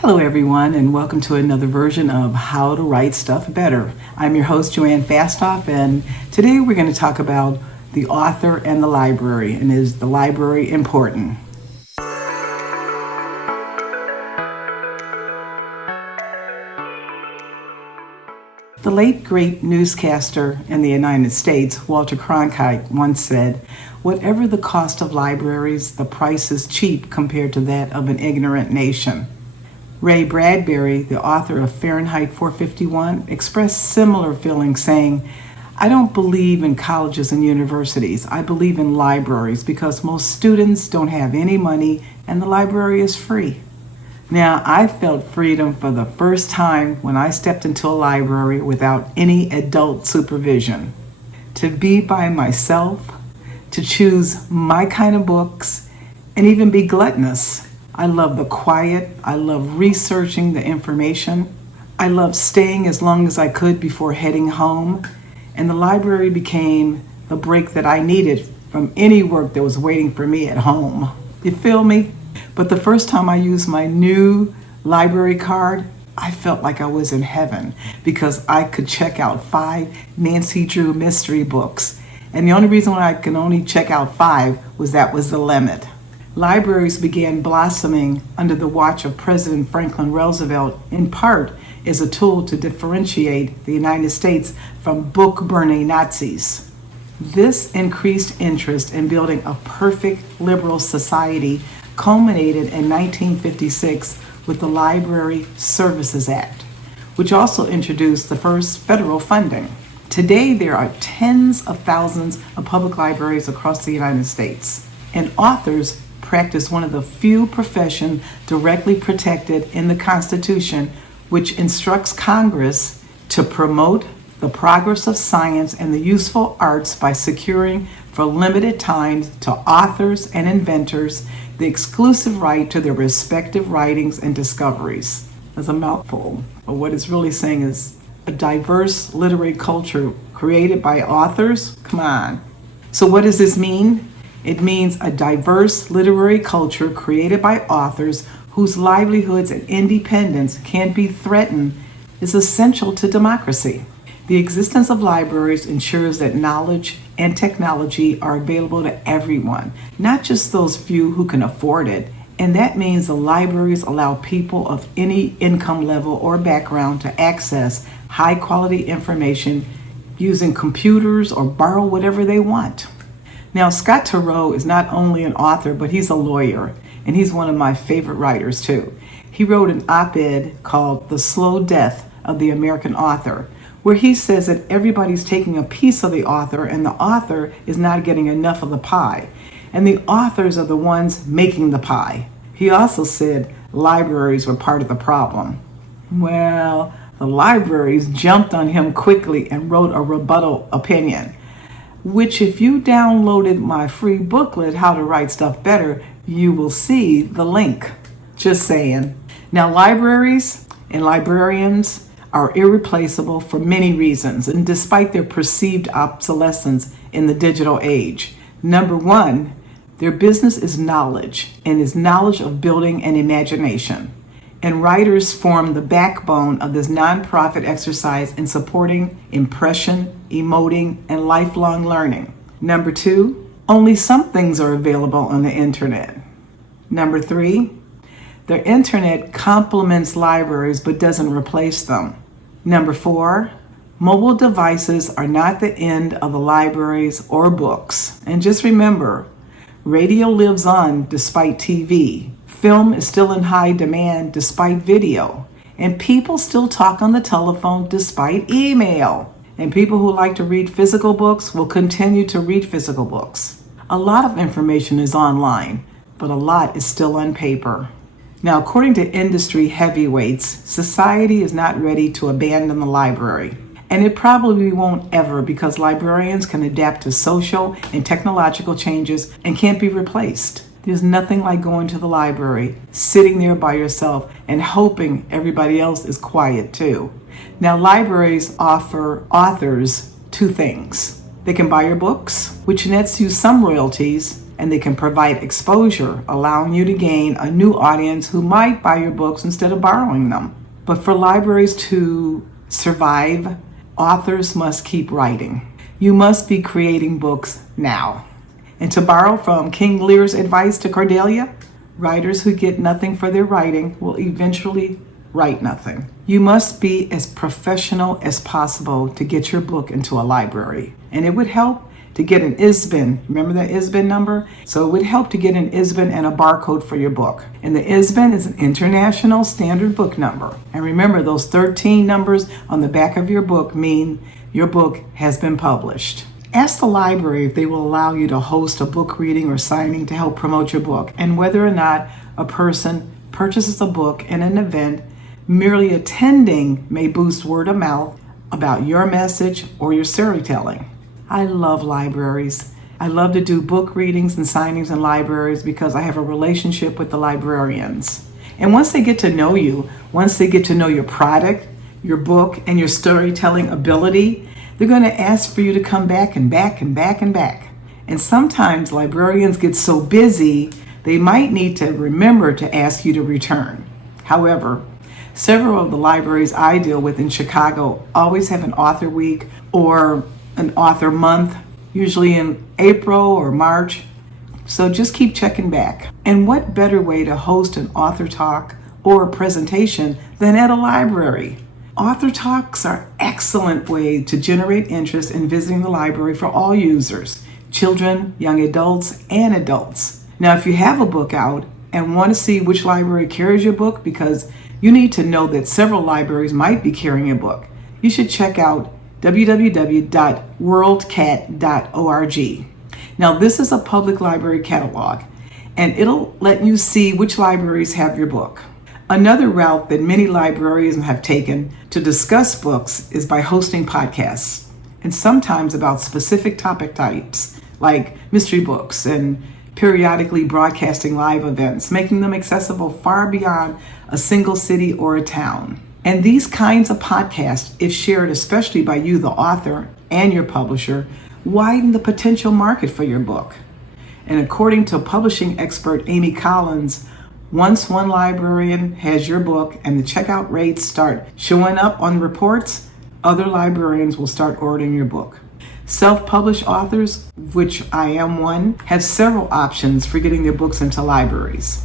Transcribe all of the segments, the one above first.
Hello, everyone, and welcome to another version of How to Write Stuff Better. I'm your host, JoAnn Fastoff, and today we're going to talk about the author and the library, and is the library important? The late great newscaster in the United States, Walter Cronkite, once said, "Whatever the cost of libraries, the price is cheap compared to that of an ignorant nation." Ray Bradbury, the author of Fahrenheit 451, expressed similar feelings, saying, "I don't believe in colleges and universities. I believe in libraries because most students don't have any money and the library is free." Now, I felt freedom for the first time when I stepped into a library without any adult supervision. To be by myself, to choose my kind of books, and even be gluttonous. I love the quiet. I love researching the information. I love staying as long as I could before heading home. And the library became the break that I needed from any work that was waiting for me at home. You feel me? But the first time I used my new library card, I felt like I was in heaven because I could check out 5 Nancy Drew mystery books. And the only reason why I could only check out 5 was that was the limit. Libraries began blossoming under the watch of President Franklin Roosevelt, in part as a tool to differentiate the United States from book-burning Nazis. This increased interest in building a perfect liberal society culminated in 1956 with the Library Services Act, which also introduced the first federal funding. Today, there are tens of thousands of public libraries across the United States, and authors practice one of the few professions directly protected in the Constitution, which instructs Congress to promote the progress of science and the useful arts by securing for limited times to authors and inventors the exclusive right to their respective writings and discoveries. That's a mouthful, but what it's really saying is a diverse literary culture created by authors. Come on. So what does this mean? It means a diverse literary culture created by authors whose livelihoods and independence can't be threatened is essential to democracy. The existence of libraries ensures that knowledge and technology are available to everyone, not just those few who can afford it. And that means the libraries allow people of any income level or background to access high quality information using computers or borrow whatever they want. Now, Scott Turow is not only an author, but he's a lawyer, and he's one of my favorite writers too. He wrote an op-ed called "The Slow Death of the American Author," where he says that everybody's taking a piece of the author and the author is not getting enough of the pie, and the authors are the ones making the pie. He also said libraries were part of the problem. Well, the libraries jumped on him quickly and wrote a rebuttal opinion, which if you downloaded my free booklet, How to Write Stuff Better, you will see the link. Just saying. Now, libraries and librarians are irreplaceable for many reasons, and despite their perceived obsolescence in the digital age. Number one, their business is knowledge, and is knowledge of building an imagination. And writers form the backbone of this nonprofit exercise in supporting impression, emoting, and lifelong learning. Number two, only some things are available on the internet. Number three, the internet complements libraries but doesn't replace them. Number four, mobile devices are not the end of the libraries or books. And just remember, radio lives on despite TV. Film is still in high demand despite video. And people still talk on the telephone despite email. And people who like to read physical books will continue to read physical books. A lot of information is online, but a lot is still on paper. Now, according to industry heavyweights, society is not ready to abandon the library. And it probably won't ever, because librarians can adapt to social and technological changes and can't be replaced. There's nothing like going to the library, sitting there by yourself, and hoping everybody else is quiet too. Now, libraries offer authors 2 things. They can buy your books, which nets you some royalties, and they can provide exposure, allowing you to gain a new audience who might buy your books instead of borrowing them. But for libraries to survive, authors must keep writing. You must be creating books now. And to borrow from King Lear's advice to Cordelia, writers who get nothing for their writing will eventually write nothing. You must be as professional as possible to get your book into a library. And it would help to get an ISBN. Remember that ISBN number? So it would help to get an ISBN and a barcode for your book. And the ISBN is an international standard book number. And remember, those 13 numbers on the back of your book mean your book has been published. Ask the library if they will allow you to host a book reading or signing to help promote your book, and whether or not a person purchases a book in an event. Merely attending may boost word of mouth about your message or your storytelling. I love libraries. I love to do book readings and signings in libraries because I have a relationship with the librarians. And once they get to know you, once they get to know your product, your book, and your storytelling ability, they're going to ask for you to come back and back and back and back. And sometimes librarians get so busy, they might need to remember to ask you to return. However, several of the libraries I deal with in Chicago always have an author week or an author month, usually in April or March. So just keep checking back. And what better way to host an author talk or a presentation than at a library? Author talks are an excellent way to generate interest in visiting the library for all users, children, young adults, and adults. Now, if you have a book out and want to see which library carries your book, because you need to know that several libraries might be carrying your book, you should check out www.worldcat.org. Now, this is a public library catalog, and it'll let you see which libraries have your book. Another route that many librarians have taken to discuss books is by hosting podcasts, and sometimes about specific topic types like mystery books, and periodically broadcasting live events, making them accessible far beyond a single city or a town. And these kinds of podcasts, if shared especially by you, the author, and your publisher, widen the potential market for your book. And according to publishing expert Amy Collins, once one librarian has your book and the checkout rates start showing up on reports, other librarians will start ordering your book. Self-published authors, which I am one, have several options for getting their books into libraries.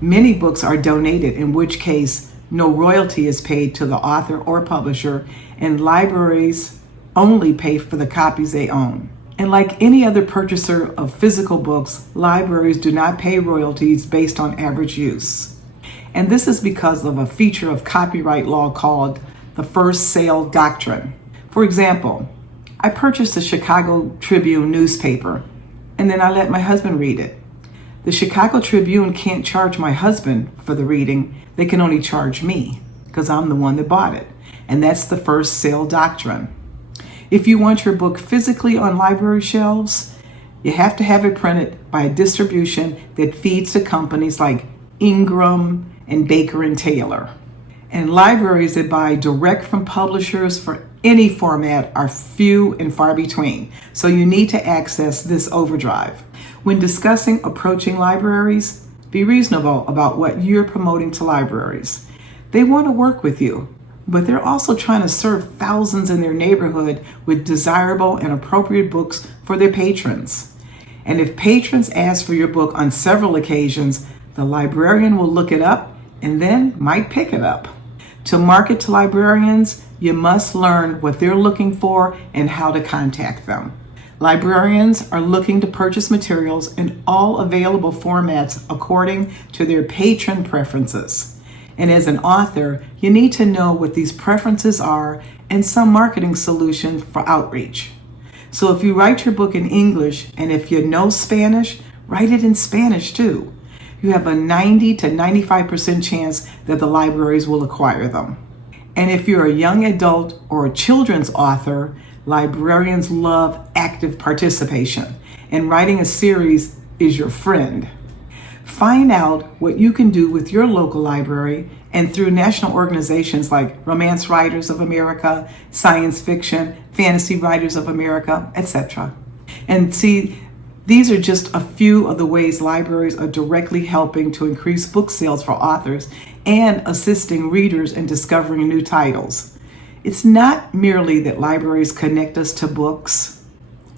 Many books are donated, in which case no royalty is paid to the author or publisher, and libraries only pay for the copies they own. And like any other purchaser of physical books, libraries do not pay royalties based on average use. And this is because of a feature of copyright law called the first sale doctrine. For example, I purchased the Chicago Tribune newspaper, and then I let my husband read it. The Chicago Tribune can't charge my husband for the reading. They can only charge me because I'm the one that bought it. And that's the first sale doctrine. If you want your book physically on library shelves, you have to have it printed by a distribution that feeds to companies like Ingram and Baker and Taylor. And libraries that buy direct from publishers for any format are few and far between. So you need to access this overdrive. When discussing approaching libraries, be reasonable about what you're promoting to libraries. They want to work with you, but they're also trying to serve thousands in their neighborhood with desirable and appropriate books for their patrons. And if patrons ask for your book on several occasions, the librarian will look it up and then might pick it up. To market to librarians, you must learn what they're looking for and how to contact them. Librarians are looking to purchase materials in all available formats according to their patron preferences. And as an author, you need to know what these preferences are and some marketing solutions for outreach. So if you write your book in English, and if you know Spanish, write it in Spanish too. You have a 90 to 95% chance that the libraries will acquire them. And if you're a young adult or a children's author, librarians love active participation, and writing a series is your friend. Find out what you can do with your local library and through national organizations like Romance Writers of America, Science Fiction, Fantasy Writers of America, etc. And see, These are just a few of the ways libraries are directly helping to increase book sales for authors and assisting readers in discovering new titles. It's not merely that libraries connect us to books,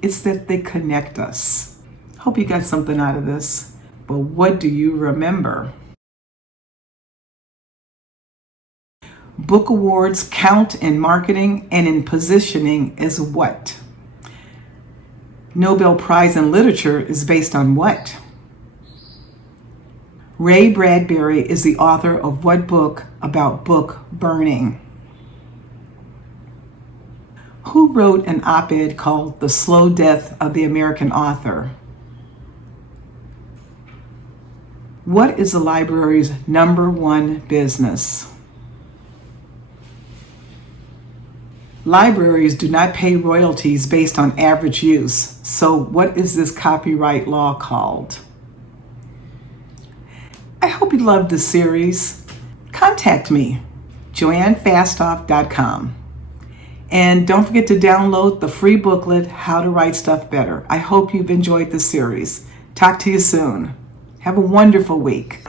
it's that they connect us. Hope you got something out of this. But what do you remember? Book awards count in marketing and in positioning as what? Nobel Prize in Literature is based on what? Ray Bradbury is the author of what book about book burning? Who wrote an op-ed called The Slow Death of the American Author? What is the library's #1 business? Libraries do not pay royalties based on average use. So what is this copyright law called? I hope you loved this series. Contact me, JoAnnFastoff.com. And don't forget to download the free booklet, How to Write Stuff Better. I hope you've enjoyed this series. Talk to you soon. Have a wonderful week.